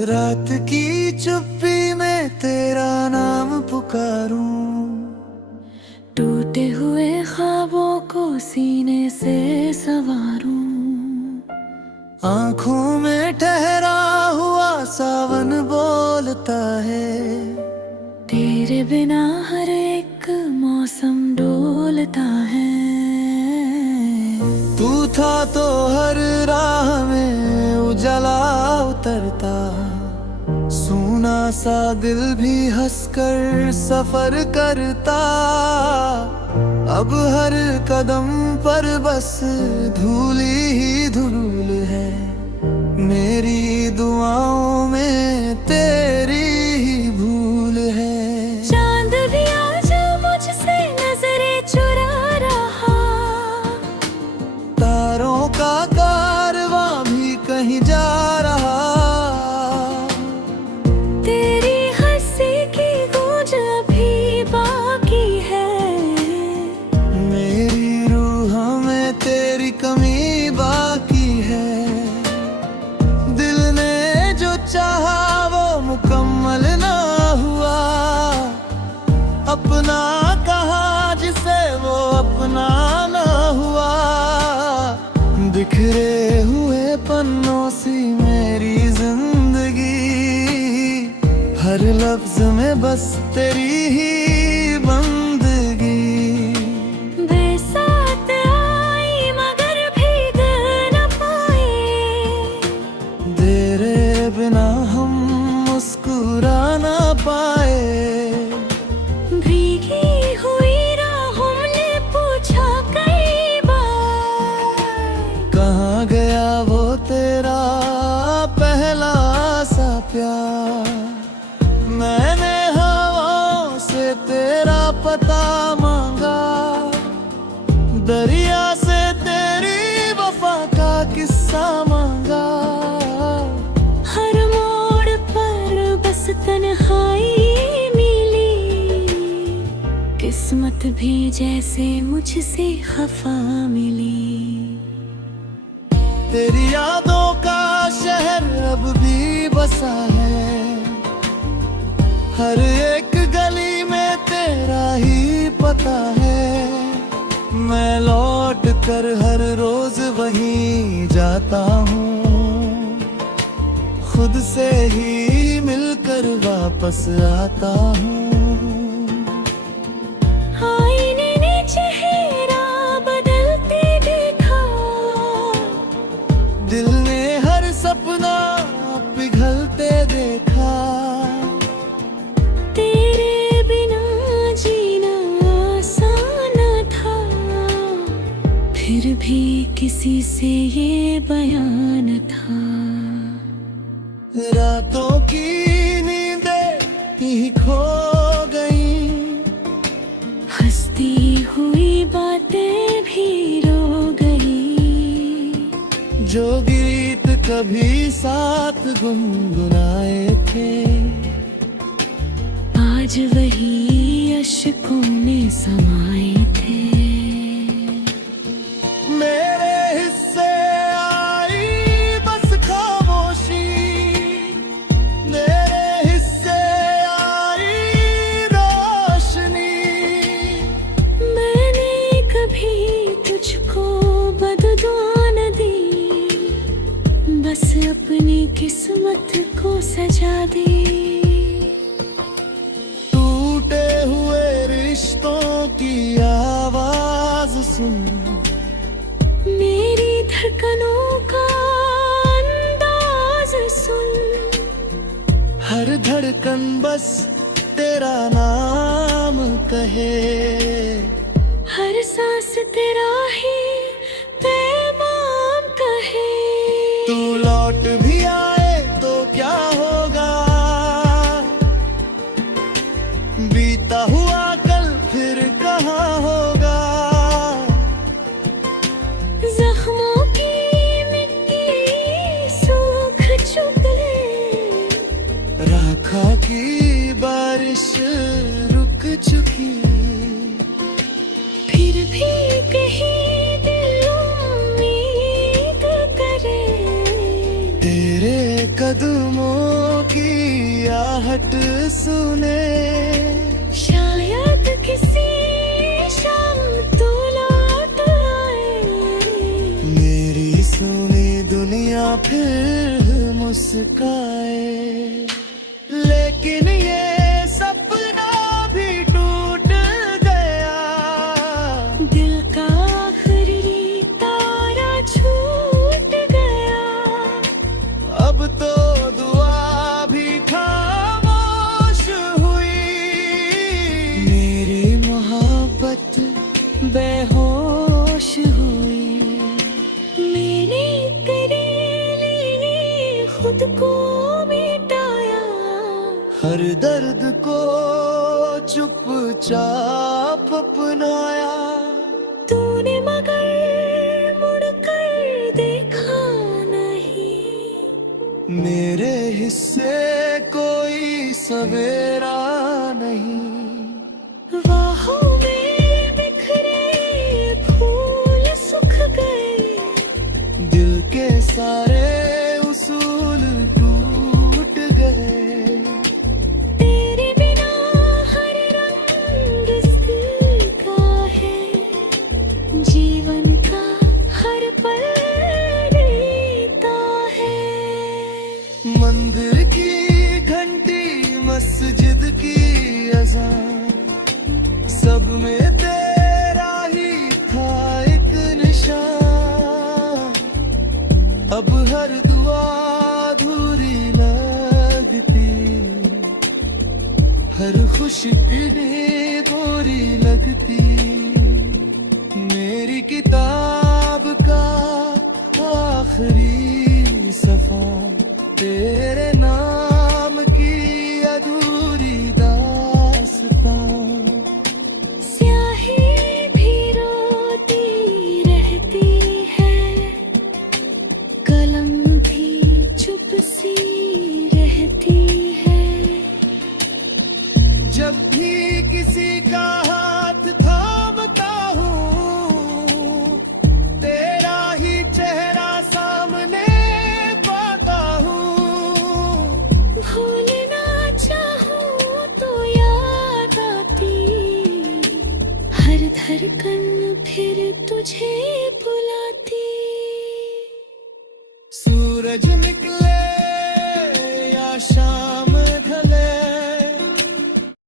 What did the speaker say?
रात की चुप्पी में तेरा नाम पुकारूं, टूटे हुए ख्वाबों को सीने से संवारूं। आँखों में ठहरा हुआ सावन बोलता है, तेरे बिना हर एक मौसम डोलता है। तू था तो हर राह में उजाला उतरता, सूना सा दिल भी हंसकर सफर करता। अब हर कदम पर बस धूल ही धूल है, मेरी दुआओं में तेरी ही भूल है। चांद भी आज मुझसे नजरें चुरा रहा, तारों का कारवां भी कहीं जा रहा, तेरी हंसी की गूंज अभी बाकी है। मेरी रूह में तेरी कमी बाकी है। दिल ने जो चाहा वो मुकम्मल ना हुआ, अपना कहा जिसे वो अपना ना हुआ। बिखरे हुए पन्नों सी मेरी जिंदगी, हर लफ्ज में बस तेरी ही बंदगी। बरसात आई मगर भीग न पाए, तेरे बिना हम मुस्कुरा ना पाए। भीगी हुई राहों ने पूछा कई बार, कहाँ गया वो तेरा पहला सा प्यार। मैंने हवाओं से तेरा पता मांगा, दरिया से तेरी वफा का किस्सा मांगा। हर मोड़ पर बस तन्हाई मिली, किस्मत भी जैसे मुझसे खफा मिली। तेरी यादों का शहर अब भी बसा है, हर एक गली में तेरा ही पता है। मैं लौट कर हर रोज वहीं जाता हूँ, खुद से ही मिलकर वापस आता हूँ। आईने ने चेहरा बदलते देखा, दिल ने हर सपना पिघलते देखा। तेरे बिना जीना आसान था, फिर भी किसी से ये बयान था। रातों की नींदें ही खो गई, हंसती हुई बातें भी रो गई। जो गीत कभी साथ गुनगुनाए थे, आज वही अश्कों में समाए थे। मेरे हिस्से आई बस खामोशी, मेरे हिस्से आई रोशनी। मैंने कभी तुझको बददुआ न दी, बस अपनी किस्मत को सजा दी। टूटे हुए रिश्तों की आवाज सुन, मेरी धड़कनों का अंदाज सुन। हर धड़कन बस तेरा नाम कहे, हर सांस तेरा ही पैगाम कहे। तू लौट भी आए तो क्या होगा, बीता हुआ कल फिर कहाँ होगा। जख्मों की मिट्टी सूख चुकी, राखा की बारिश रुक चुकी। फिर भी कहीं दिल उम्मीद करे, तेरे कदमों सुने। शायद किसी शाम तू लौट आए, मेरी सुनी दुनिया फिर मुस्काए। लेकिन ये सपना भी टूट गया, दिल का आखिरी तारा छूट गया। अब तो दुआ भी खामोश हुई। मेरी मोहब्बत बेहोश हुई। मैंने तेरे लिए खुद को मिटाया, हर दर्द को चुपचाप अपनाया। तूने मगर मुड़कर देखा नहीं, मेरे हिस्से कोई सवेरा नहीं। बाहों में बिखरे फूल सूख गए, दिल के सारे उसूल टूट गए। तेरे बिना हर रंग इस दिल का है, जीवन का हर पल रीता है। मंदिर की घंटी, मस्जिद की अज़ान, सब में तेरा ही था एक निशान। अब हर दुआ अधूरी लगती, हर खुशी भी बुरी लगती। मेरी किताब का आखिरी सफा, तेरे नाम की अधूरी दास्तां। स्याही भी रोती रहती है, कलम भी चुप सी रहती है। जब भी किसी का हाथ थामता हूँ, तेरा ही चेहरा सामने पाता हूँ। भूलना चाहूँ तो याद आती, हर धड़कन फिर तुझे बुलाती। सूरज निकल